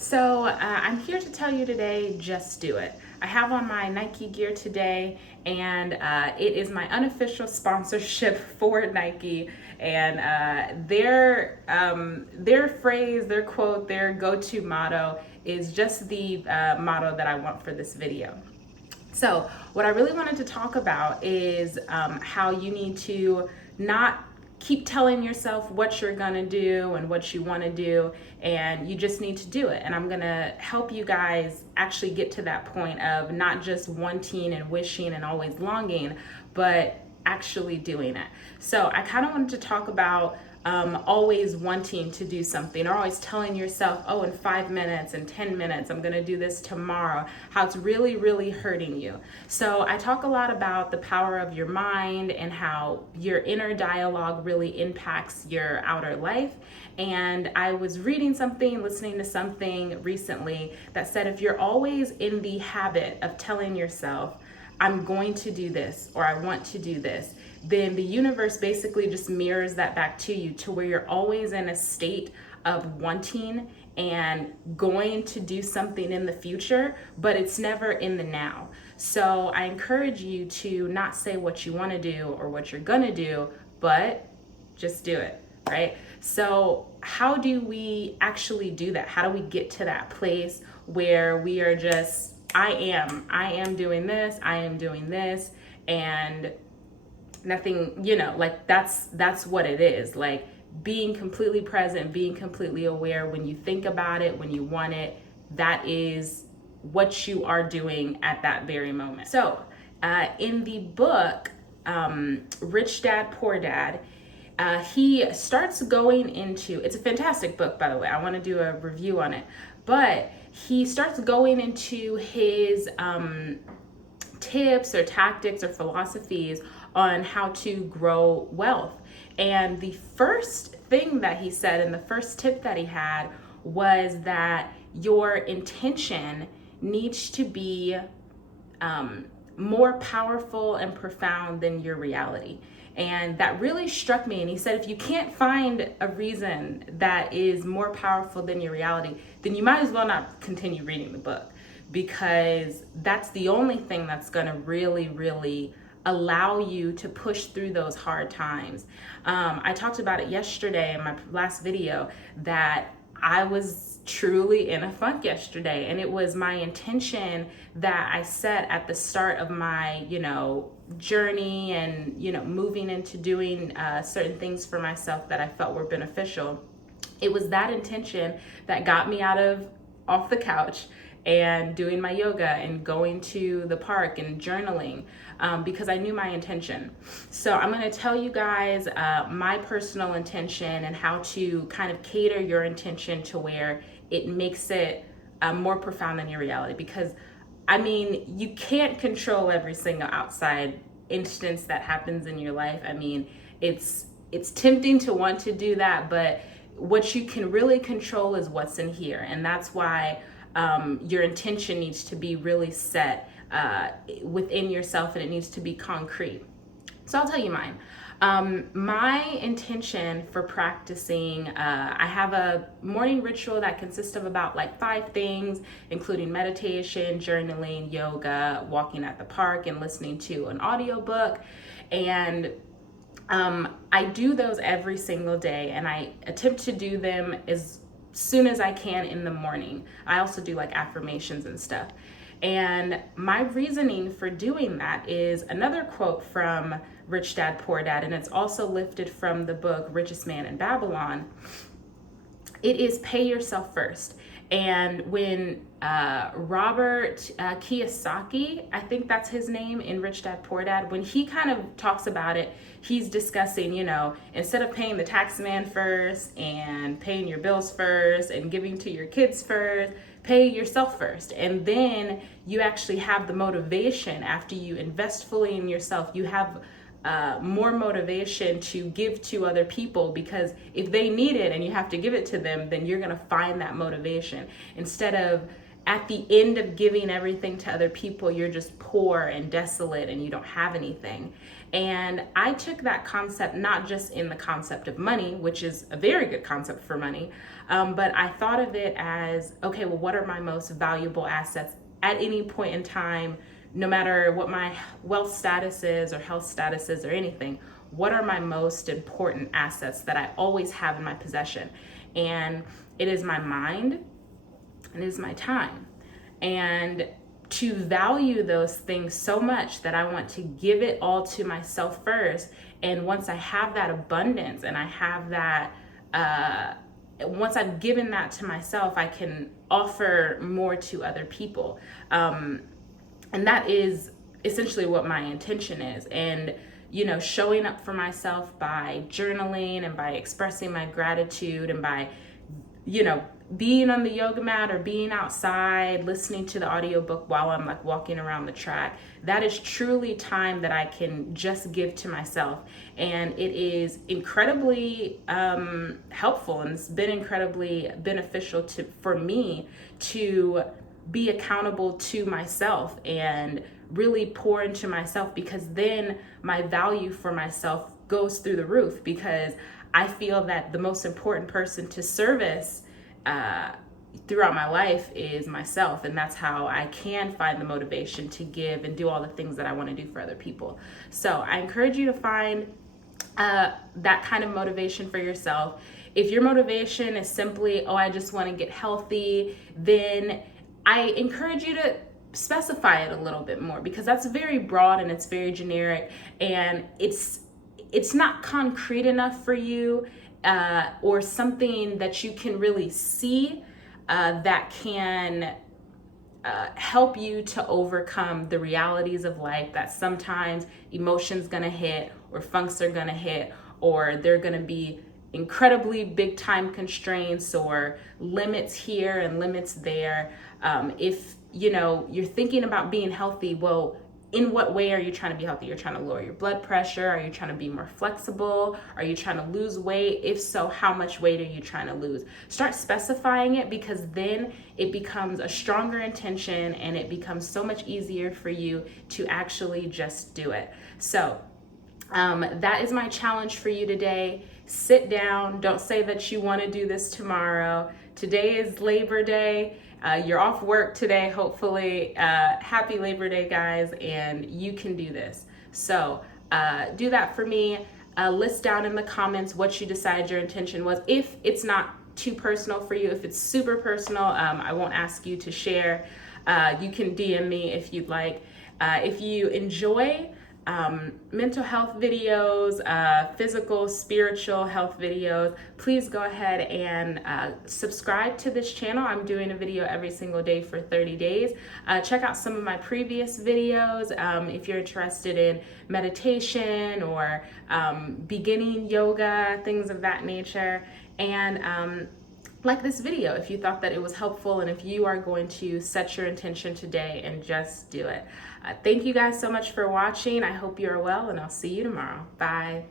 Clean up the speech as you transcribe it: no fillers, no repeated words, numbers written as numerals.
I'm here to tell you today, just do it. I have on my Nike gear today, and it is my unofficial sponsorship for Nike. And their phrase, their quote, their go-to motto is just the motto that I want for this video. So, what I really wanted to talk about is how you need to not keep telling yourself what you're gonna do and what you wanna do, and you just need to do it. And I'm gonna help you guys actually get to that point of not just wanting and wishing and always longing, but actually doing it. So, I kind of wanted to talk about always wanting to do something, or always telling yourself, oh, in 5 minutes, in 10 minutes, I'm gonna do this tomorrow, how it's really, really hurting you. So I talk a lot about the power of your mind and how your inner dialogue really impacts your outer life. And I was reading something, listening to something recently that said if you're always in the habit of telling yourself, I'm going to do this, or I want to do this, then the universe basically just mirrors that back to you, to where you're always in a state of wanting and going to do something in the future, but it's never in the now. So I encourage you to not say what you want to do or what you're going to do, but just do it, right? So how do we actually do that? How do we get to that place where we are just, I am doing this, I am doing this, and nothing, like that's what it is. Like being completely present, being completely aware when you think about it, when you want it, that is what you are doing at that very moment. So in the book, Rich Dad, Poor Dad, he starts going into, it's a fantastic book, by the way. I want to do a review on it, but he starts going into his tips or tactics or philosophies on how to grow wealth. And the first thing that he said, and the first tip that he had, was that your intention needs to be more powerful and profound than your reality. And that really struck me. And he said, if you can't find a reason that is more powerful than your reality, then you might as well not continue reading the book, because that's the only thing that's going to really, really allow you to push through those hard times. I talked about it yesterday in my last video that I was truly in a funk yesterday, and it was my intention that I set at the start of my, journey and, moving into doing certain things for myself that I felt were beneficial. It was that intention that got me off the couch and doing my yoga and going to the park and journaling, because I knew my intention. So I'm going to tell you guys my personal intention and how to kind of cater your intention to where it makes it more profound than your reality. Because you can't control every single outside instance that happens in your life. It's tempting to want to do that, but what you can really control is what's in here. And that's why your intention needs to be really set within yourself, and it needs to be concrete. So I'll tell you mine. My intention for practicing, I have a morning ritual that consists of about like 5 things, including meditation, journaling, yoga, walking at the park, and listening to an audiobook. And I do those every single day, and I attempt to do them as soon as I can in the morning. I also do like affirmations and stuff. And my reasoning for doing that is another quote from Rich Dad, Poor Dad, and it's also lifted from the book Richest Man in Babylon. It is pay yourself first. And when Robert Kiyosaki, I think that's his name in Rich Dad, Poor Dad, when he kind of talks about it, he's discussing, instead of paying the tax man first and paying your bills first and giving to your kids first, pay yourself first. And then you actually have the motivation after you invest fully in yourself. You have more motivation to give to other people, because if they need it and you have to give it to them, then you're going to find that motivation, instead of at the end of giving everything to other people, you're just poor and desolate and you don't have anything. And I took that concept not just in the concept of money, which is a very good concept for money, but I thought of it as, okay, well, what are my most valuable assets at any point in time, no matter what my wealth status is or health status is or anything? What are my most important assets that I always have in my possession? And it is my mind, and it is my time. And to value those things so much that I want to give it all to myself first. And once I have that abundance and I have that, once I've given that to myself, I can offer more to other people. And that is essentially what my intention is. And, you know, showing up for myself by journaling and by expressing my gratitude and by, you know, being on the yoga mat or being outside, listening to the audiobook while I'm like walking around the track, that is truly time that I can just give to myself. And it is incredibly helpful, and it's been incredibly beneficial for me to be accountable to myself and really pour into myself, because then my value for myself goes through the roof, because I feel that the most important person to service throughout my life is myself, and that's how I can find the motivation to give and do all the things that I want to do for other people. So I encourage you to find that kind of motivation for yourself. If your motivation is simply, oh, I just want to get healthy, then I encourage you to specify it a little bit more, because that's very broad and it's very generic, and it's not concrete enough for you, or something that you can really see that can help you to overcome the realities of life, that sometimes emotions gonna hit, or funks are gonna hit, or they're gonna be incredibly big time constraints or limits here and limits there. If you know you're thinking about being healthy, well, in what way are you trying to be healthy? You're trying to lower your blood pressure? Are you trying to be more flexible? Are you trying to lose weight? If so, how much weight are you trying to lose? Start specifying it, because then it becomes a stronger intention and it becomes so much easier for you to actually just do it. So that is my challenge for you today. Sit down. Don't say that you want to do this tomorrow. Today is Labor Day. You're off work today, hopefully. Happy Labor Day, guys, and you can do this. So do that for me. List down in the comments what you decided your intention was. If it's not too personal for you, if it's super personal, I won't ask you to share. You can DM me if you'd like. If you enjoy mental health videos, physical, spiritual health videos, please go ahead and subscribe to this channel. I'm doing a video every single day for 30 days. Check out some of my previous videos if you're interested in meditation or beginning yoga, things of that nature. And like this video if you thought that it was helpful, and if you are going to set your intention today and just do it. Thank you guys so much for watching. I hope you are well, and I'll see you tomorrow. Bye.